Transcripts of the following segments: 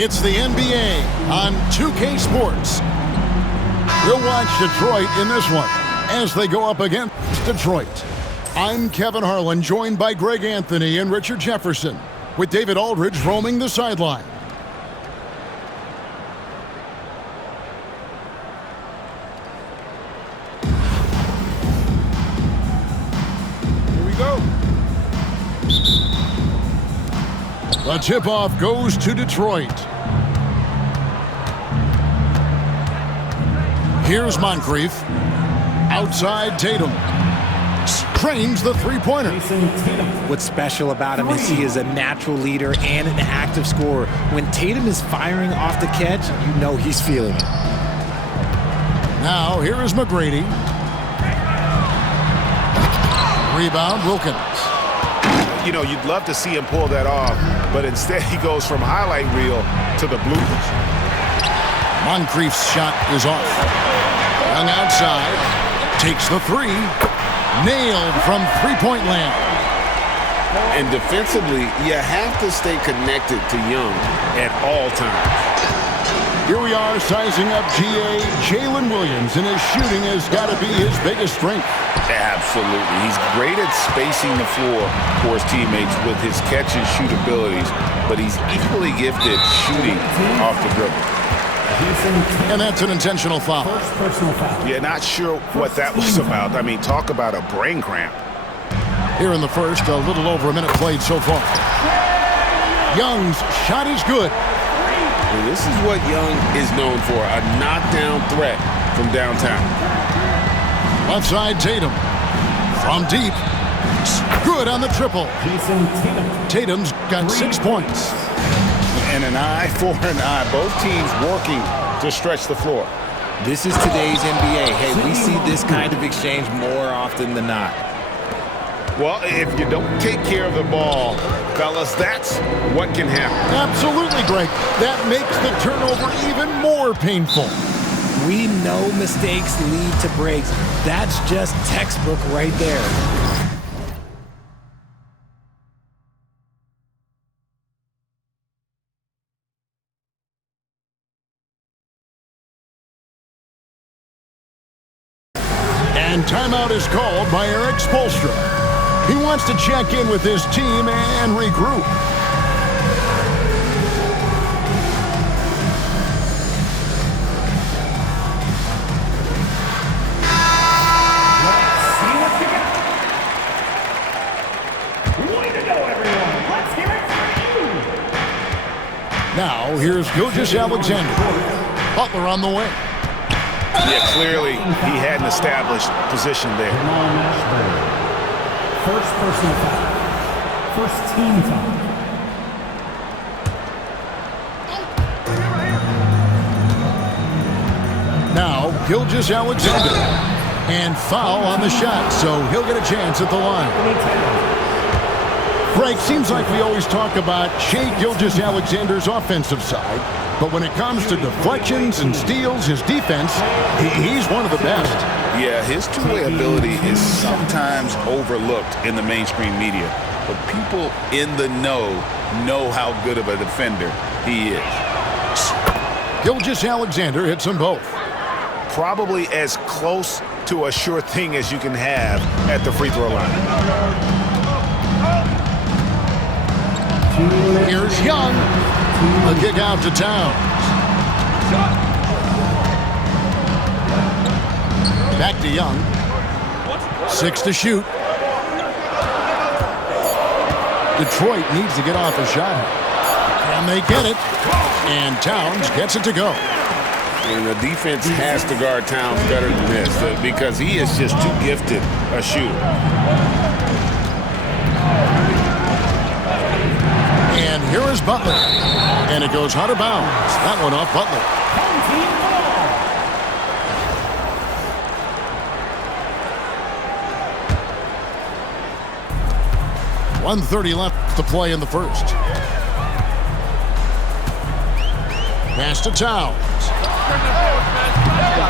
It's the NBA on 2K Sports. We'll watch Detroit in this one as they go up against Detroit. I'm Kevin Harlan, joined by Greg Anthony and Richard Jefferson, with David Aldridge roaming the sideline. Here we go. The tip-off goes to Detroit. Here's Moncrief. Outside Tatum. Trains the three-pointer. What's special about him is he is a natural leader and an active scorer. When Tatum is firing off the catch, you know he's feeling it. Now, here is McGrady. Rebound, Wilkins. You know, you'd love to see him pull that off, but instead he goes from highlight reel to the bloopers. Moncrief's shot is off. Young outside. Takes the three. Nailed from three-point land. And defensively, you have to stay connected to Young at all times. Here we are sizing up GA. Jalen Williams, and his shooting has got to be his biggest strength. Absolutely. He's great at spacing the floor for his teammates with his catch-and-shoot abilities, but he's equally gifted shooting off the dribble. And that's an intentional foul. First personal foul. Yeah, not sure what that was about. I mean, talk about a brain cramp. Here in the first, a little over a minute played so far. Young's shot is good. And this is what Young is known for, a knockdown threat from downtown. Left side Tatum. From deep. Good on the triple. Tatum's got 6 points. And an eye for an eye. Both teams working to stretch the floor. This is today's NBA. Hey, we see this kind of exchange more often than not. Well, if you don't take care of the ball, fellas, that's what can happen. Absolutely, Greg. That makes the turnover even more painful. We know mistakes lead to breaks. That's just textbook right there. And timeout is called by Eric Spoelstra. He wants to check in with his team and regroup. Now, here's Gilgeous-Alexander. Butler on the way. Yeah, clearly he had an established position there. First personal foul. First team foul. Now, Gilgeous-Alexander. And foul on the shot, so he'll get a chance at the line. Greg, seems like we always talk about Shai Gilgeous-Alexander's offensive side, but when it comes to deflections and steals, his defense, he's one of the best. Yeah, his two-way ability is sometimes overlooked in the mainstream media, but people in the know how good of a defender he is. Gilgeous-Alexander hits them both. Probably as close to a sure thing as you can have at the free throw line. Here's Young. A kick out to Towns. Back to Young. 6 to shoot. Detroit needs to get off a shot. And they get it. And Towns gets it to go. And the defense has to guard Towns better than this because he is just too gifted a shooter. And here is Butler. And it goes out of bounds. That one off Butler. 1:30 left to play in the first. Pass to Towns.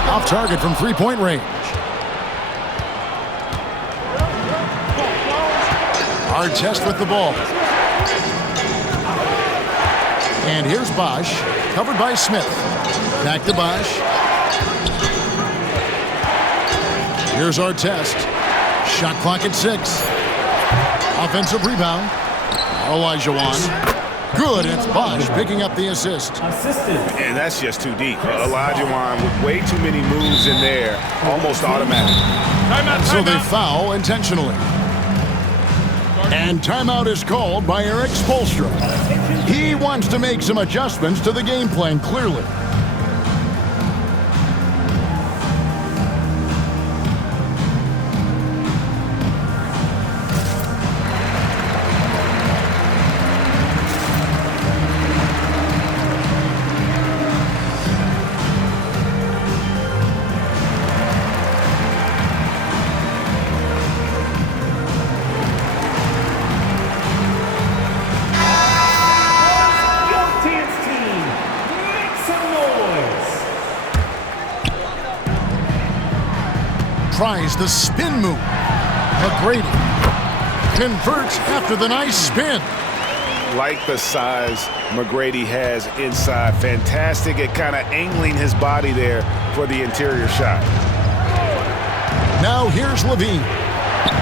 Off target from three-point range. Artest with the ball. And here's Bosch, covered by Smith. Back to Bosch. Here's Artest. Shot clock at 6. Offensive rebound. Olajuwon. Good, and it's Bosch picking up the assist. Assisted. And that's just too deep. Olajuwon with way too many moves in there, almost automatic. So they foul intentionally. And timeout is called by Eric Spoelstra. He wants to make some adjustments to the game plan, clearly. Tries the spin move. McGrady converts after the nice spin. Like the size McGrady has inside. Fantastic at kind of angling his body there for the interior shot. Now here's Levine.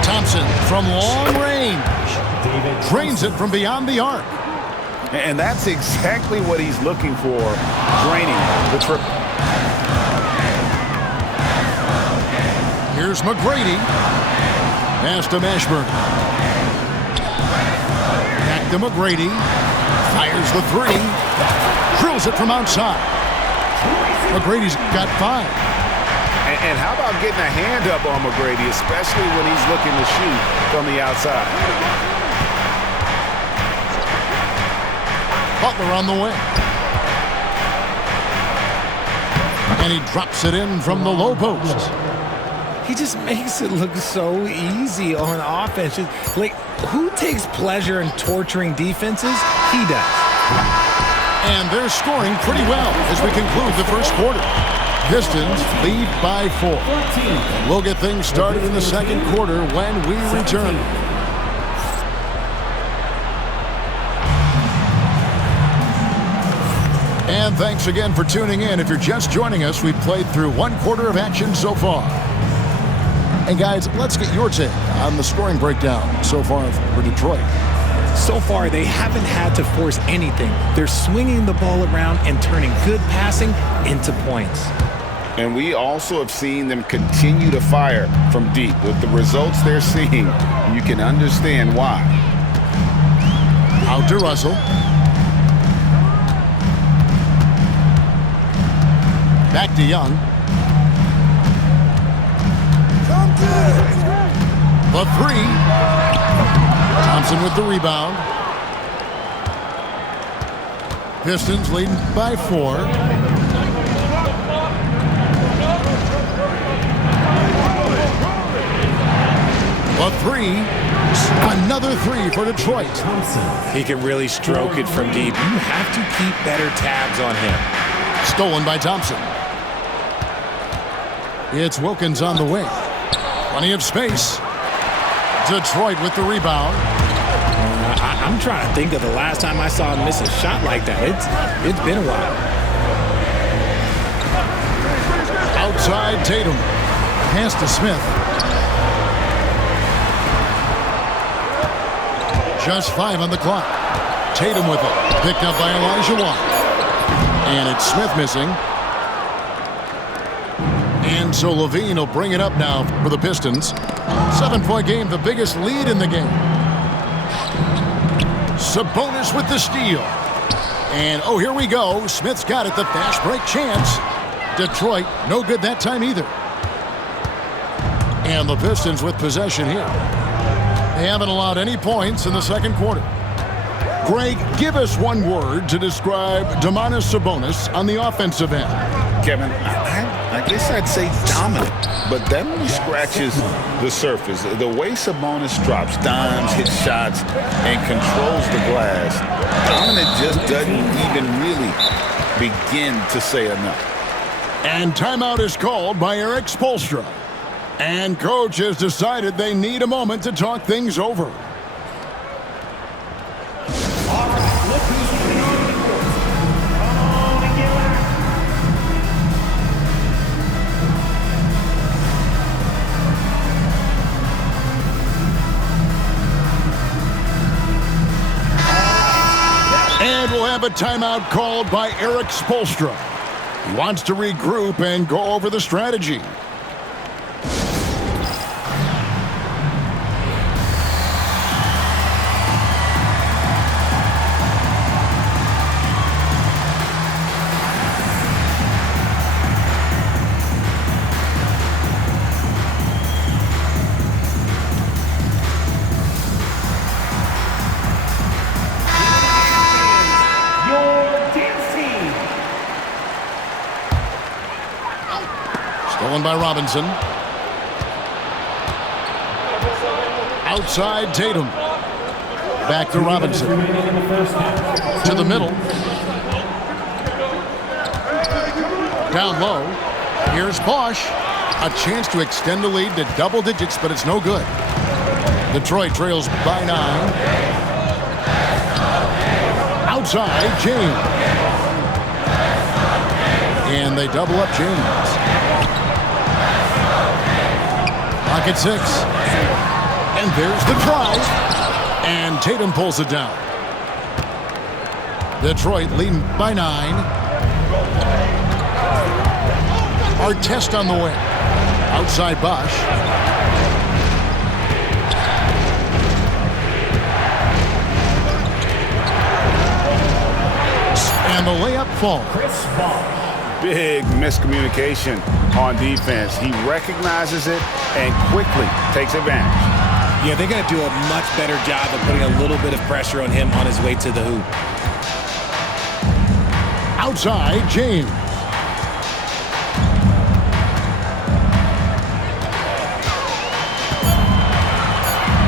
Thompson from long range. Drains it from beyond the arc. And that's exactly what he's looking for, draining the triple. Here's McGrady. Pass to Mashburn. Back to McGrady. Fires the 3. Drills it from outside. McGrady's got 5. And how about getting a hand up on McGrady, especially when he's looking to shoot from the outside? Butler on the wing. And he drops it in from the low post. He just makes it look so easy on offense. Like, who takes pleasure in torturing defenses? He does. And they're scoring pretty well as we conclude the first quarter. Pistons lead by 4. We'll get things started in the second quarter when we return. And thanks again for tuning in. If you're just joining us, we've played through 1 quarter of action so far. And guys, let's get your take on the scoring breakdown so far for Detroit. So far, they haven't had to force anything. They're swinging the ball around and turning good passing into points. And we also have seen them continue to fire from deep. With the results they're seeing, you can understand why. Out to Russell. Back to Young. The 3. Thompson with the rebound. Pistons leading by 4. The 3. Another 3 for Detroit. He can really stroke it from deep. You have to keep better tabs on him. Stolen by Thompson. It's Wilkins on the wing. Plenty of space. Detroit with the rebound. I'm trying to think of the last time I saw him miss a shot like that. It's been a while. Outside Tatum. Pass to Smith. Just 5 on the clock. Tatum with it. Picked up by Olajuwon. And it's Smith missing. And so Levine will bring it up now for the Pistons. 7-point game, the biggest lead in the game. Sabonis with the steal. And, oh, here we go. Smith's got it, the fast break chance. Detroit, no good that time either. And the Pistons with possession here. They haven't allowed any points in the second quarter. Greg, give us one word to describe Domantas Sabonis on the offensive end. Kevin, I guess I'd say dominant, but that only scratches the surface. The way Sabonis drops dimes, hits shots, and controls the glass, dominant just doesn't even really begin to say enough. And timeout is called by Eric Spoelstra. And coach has decided they need a moment to talk things over. a timeout called by Eric Spoelstra. He wants to regroup and go over the strategy. Stolen by Robinson. Outside Tatum. Back to Robinson. To the middle. Down low. Here's Bosch. A chance to extend the lead to double digits, but it's no good. Detroit trails by 9. Outside James. And they double up James. Pocket 6. And there's the drive. And Tatum pulls it down. Detroit leading by 9. Artest on the wing. Outside Bosch. And the layup falls. Chris Bosh. Big miscommunication on defense. He recognizes it and quickly takes advantage. Yeah, they're going to do a much better job of putting a little bit of pressure on him on his way to the hoop. Outside James.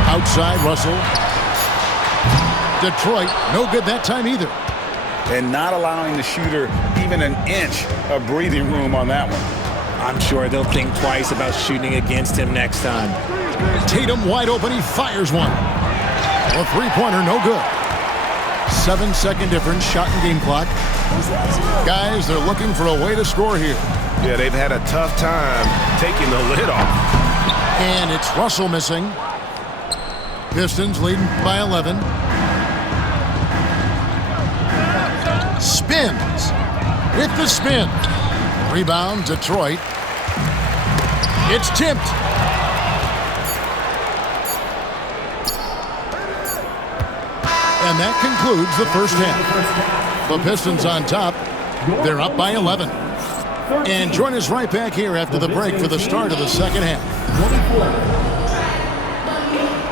Outside Russell. Detroit, no good that time either. And not allowing the shooter even an inch of breathing room on that one. I'm sure they'll think twice about shooting against him next time. Tatum wide open, he fires one. A three-pointer, no good. 7-second difference, shot and game clock. Guys, they're looking for a way to score here. Yeah, they've had a tough time taking the lid off. And it's Russell missing. Pistons leading by 11. Spins with the spin. Rebound, Detroit. It's tipped. And that concludes the first half. The Pistons on top. They're up by 11. And join us right back here after the break for the start of the second half.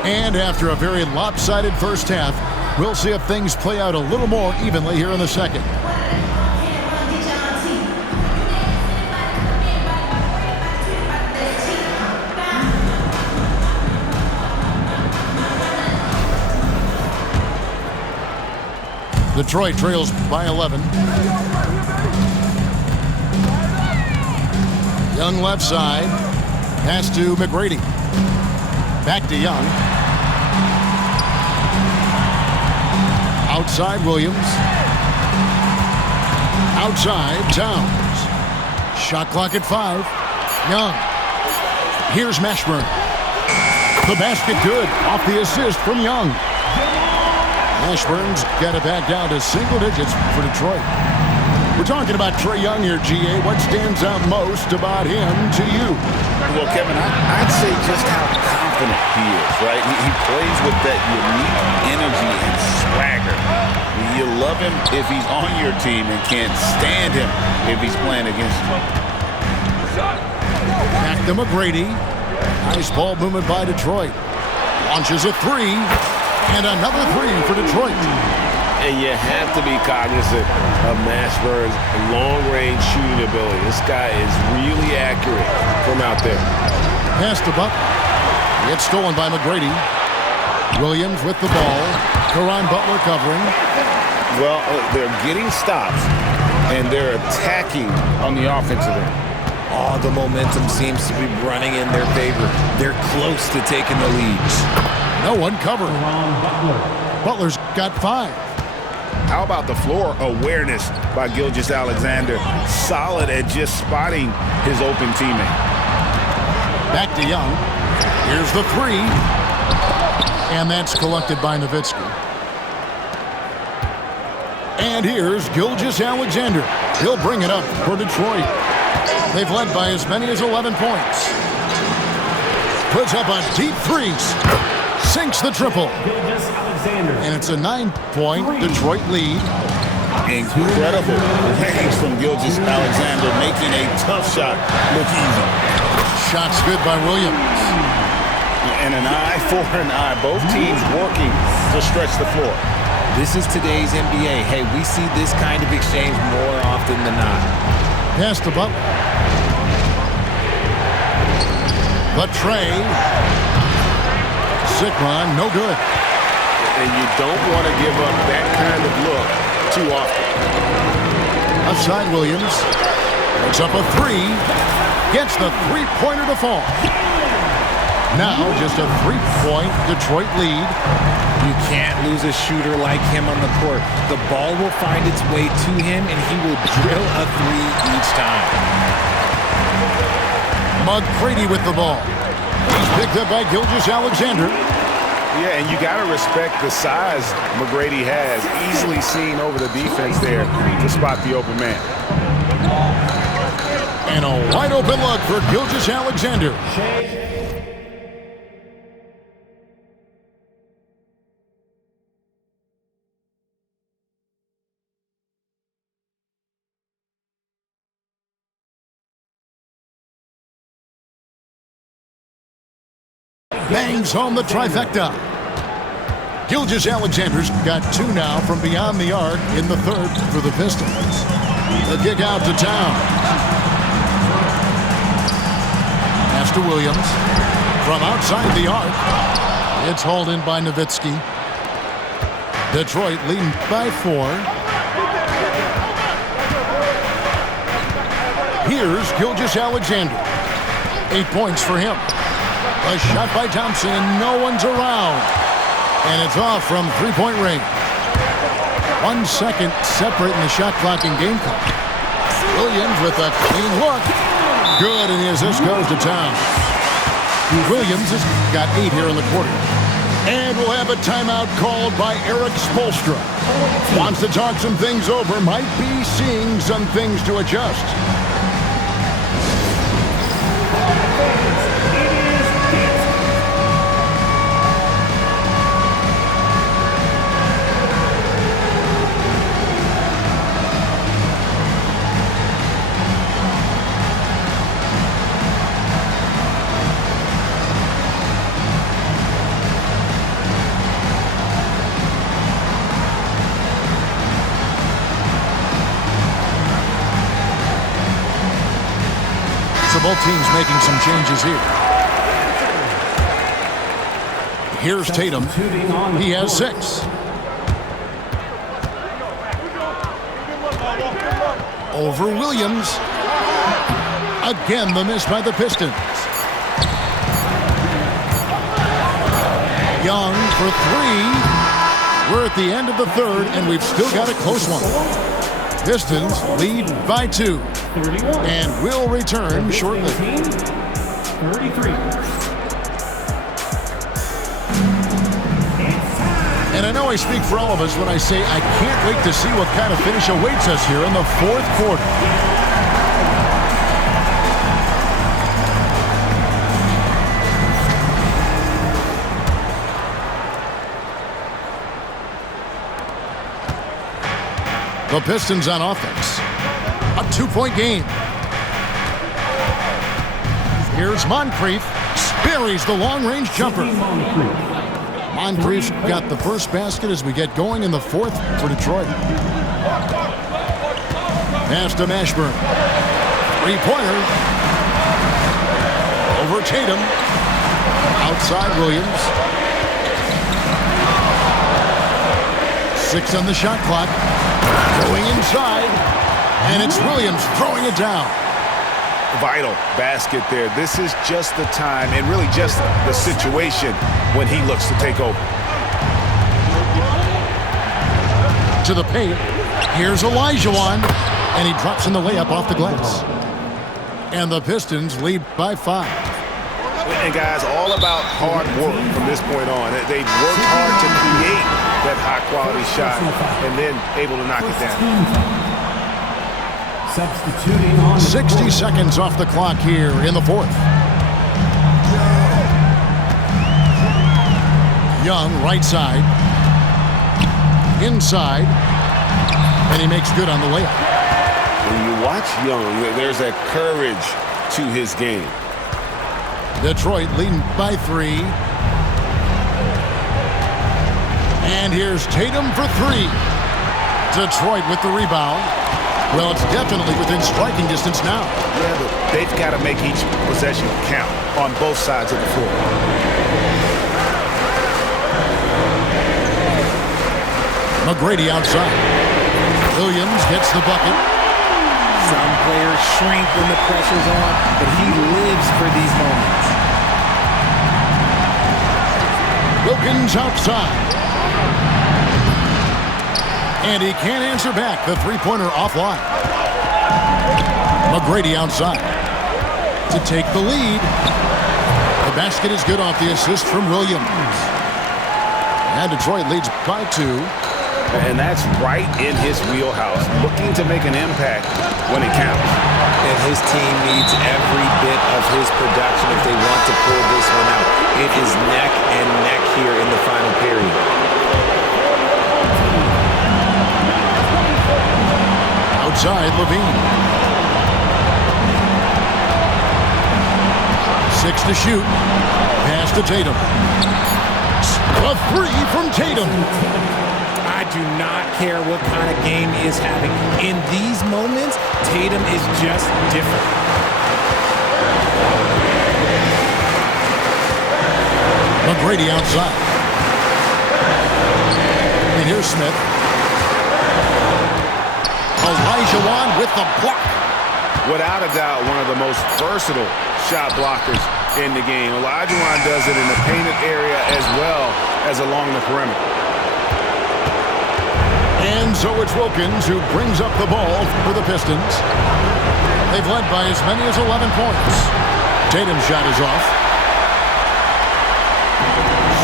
And after a very lopsided first half, we'll see if things play out a little more evenly here in the second. Detroit trails by 11. Young left side. Pass to McGrady. Back to Young. Outside Williams. Outside Towns. Shot clock at 5. Young. Here's Mashburn. The basket good. Off the assist from Young. Mashburn's got it back down to single digits for Detroit. We're talking about Trae Young here, GA. What stands out most about him to you? Well, Kevin, I'd say just how confident he is, right? He plays with that unique energy and swagger. You love him if he's on your team and can't stand him if he's playing against you. Back to McGrady. Nice ball movement by Detroit. Launches a 3. And another 3 for Detroit. And you have to be cognizant of Mashburn's long-range shooting ability. This guy is really accurate from out there. Pass to Buck. It's stolen by McGrady. Williams with the ball. Caron Butler covering. Well, they're getting stops, and they're attacking on the offensive end. Oh, the momentum seems to be running in their favor. They're close to taking the lead. No one covered. Butler's got 5. How about the floor awareness by Gilgeous-Alexander? Solid at just spotting his open teammate. Back to Young. Here's the 3. And that's collected by Nowitzki. And here's Gilgeous-Alexander. He'll bring it up for Detroit. They've led by as many as 11 points. Puts up a deep three. Sinks the triple. And it's a 9-point Detroit lead. Incredible range from Gilgeous-Alexander, making a tough shot look easy. Shot's good by Williams. And an eye for an eye. Both teams working to stretch the floor. This is today's NBA. Hey, we see this kind of exchange more often than not. Pass to Butler. The tray. Sikron, no good. And you don't want to give up that kind of look too often. Outside Williams. Puts up a three. Gets the three-pointer to fall. Now just a 3-point Detroit lead. You can't lose a shooter like him on the court. The ball will find its way to him, and he will drill a three each time. McGrady with the ball. He's picked up by Gilgeous-Alexander. Yeah, and you got to respect the size McGrady has. Easily seen over the defense there to spot the open man. And a wide open look for Gilgeous-Alexander. Bangs home the trifecta. Gilgeous-Alexander's got two now from beyond the arc in the third for the Pistons. The kick out to Town. Pass to Williams. From outside the arc. It's hauled in by Nowitzki. Detroit leading by 4. Here's Gilgeous-Alexander. 8 points for him. A shot by Thompson, and no one's around. And it's off from three-point range. 1 second separating the shot clock and game clock. Williams with a clean look. Good, and the assist goes to Town. Williams has got 8 here in the quarter. And we'll have a timeout called by Erik Spoelstra. Wants to talk some things over, might be seeing some things to adjust. So both teams making some changes here. Here's Tatum. He has 6. Over Williams. Again, the miss by the Pistons. Young for 3. We're at the end of the third, and we've still got a close one. Pistons lead by 2. And will return shortly. 33. And I know I speak for all of us when I say I can't wait to see what kind of finish awaits us here in the fourth quarter. The Pistons on offense. A 2-point game. Here's Moncrief. Buries the long-range jumper. Moncrief's got the first basket as we get going in the fourth for Detroit. Pass to Mashburn. 3-pointer. Over Tatum. Outside Williams. 6 on the shot clock. Going inside. And it's Williams throwing it down. Vital basket there. This is just the time and really just the situation when he looks to take over. To the paint. Here's Olajuwon. And he drops in the layup off the glass. And the Pistons lead by 5. And guys, all about hard work from this point on. They've worked hard to create that high-quality shot and then able to knock it First down. team foul. Substituting on the 60 court. seconds off the clock here in the fourth. Young, right side. Inside. And he makes good on the layup. When you watch Young, there's that courage to his game. Detroit leading by 3. And here's Tatum for 3. Detroit with the rebound. Well, it's definitely within striking distance now. Yeah, but they've got to make each possession count on both sides of the floor. McGrady outside. Williams gets the bucket. Some players shrink when the pressure's on, but he lives for these moments. Wilkins outside. And he can't answer back. The three-pointer offline. McGrady outside to take the lead. The basket is good off the assist from Williams. And Detroit leads by 2. And that's right in his wheelhouse, looking to make an impact when it counts. And his team needs every bit of his production if they want to pull this one out. It is neck and neck here in the final period. Outside, Levine. 6 to shoot. Pass to Tatum. A 3 from Tatum. I do not care what kind of game he is having. In these moments, Tatum is just different. McGrady outside. And here's Smith. Olajuwon with the block. Without a doubt, one of the most versatile shot blockers in the game. Olajuwon does it in the painted area as well as along the perimeter. And so it's Wilkins who brings up the ball for the Pistons. They've led by as many as 11 points. Tatum's shot is off.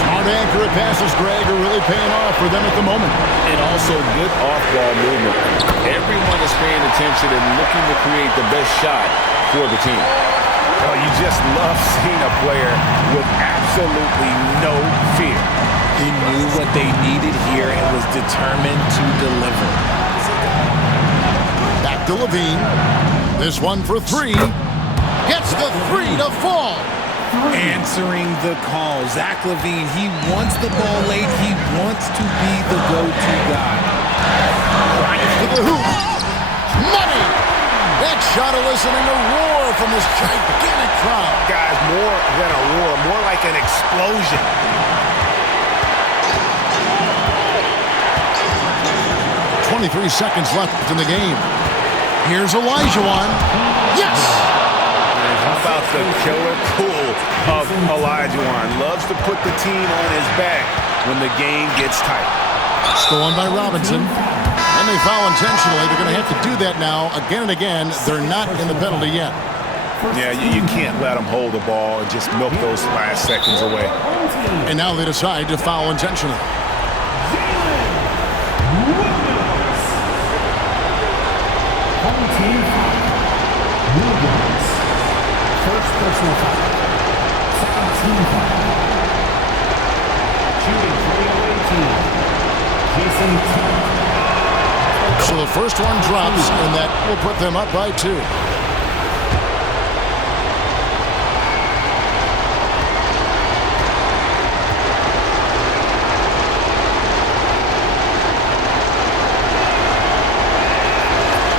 Smart accurate passes, Greg, are really paying off for them at the moment. And also good off-ball movement. Everyone is paying attention and looking to create the best shot for the team. Well, you just love seeing a player with absolutely no fear. He knew what they needed here and was determined to deliver. Back to Levine. This one for 3. Gets the 3 to fall. Answering the call. Zach LaVine, he wants the ball late. He wants to be the go-to guy. Drives to the hoop. Money! That shot eliciting a roar from this gigantic crowd. Guys, more than a roar, more like an explosion. 23 seconds left in the game. Here's Olajuwon. Yes! And how about the killer cool of Olajuwon? Loves to put the team on his back when the game gets tight. Stolen by Robinson. And they foul intentionally. They're going to have to do that now again and again. They're not in the penalty yet. Yeah, you can't let them hold the ball and just milk those last seconds away. And now they decide to foul intentionally. Home team foul. Williams. First personal foul. Second team foul. Shooting for the away team. Jason Tatum. So the first one drops, and that will put them up by 2.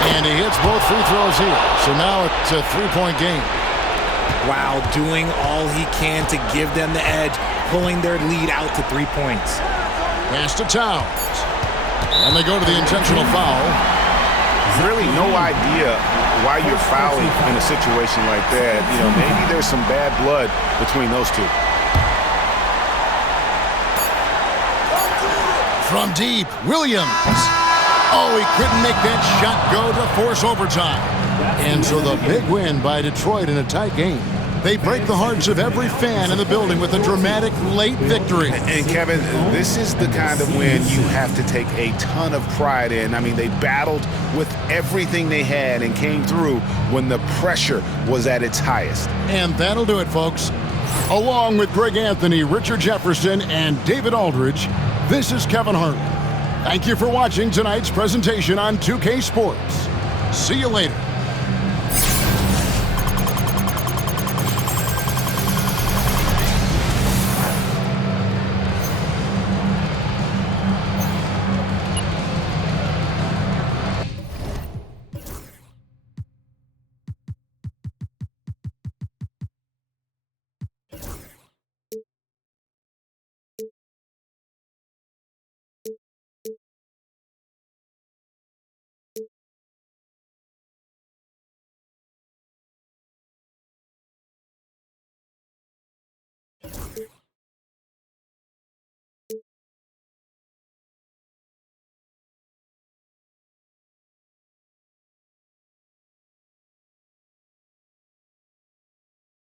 And he hits both free throws here. So now it's a 3-point game. Wow, doing all he can to give them the edge, pulling their lead out to 3 points. Pass to Towns. And they go to the intentional foul. Really no idea why you're fouling in a situation like that. You know, maybe there's some bad blood between those two. From deep, Williams. Oh, he couldn't make that shot go to force overtime. And so the big win by Detroit in a tight game. They break the hearts of every fan in the building with a dramatic late victory. And Kevin, this is the kind of win you have to take a ton of pride in. I mean, they battled with everything they had and came through when the pressure was at its highest. And that'll do it, folks. Along with Greg Anthony, Richard Jefferson, and David Aldridge, this is Kevin Harlan. Thank you for watching tonight's presentation on 2K Sports. See you later.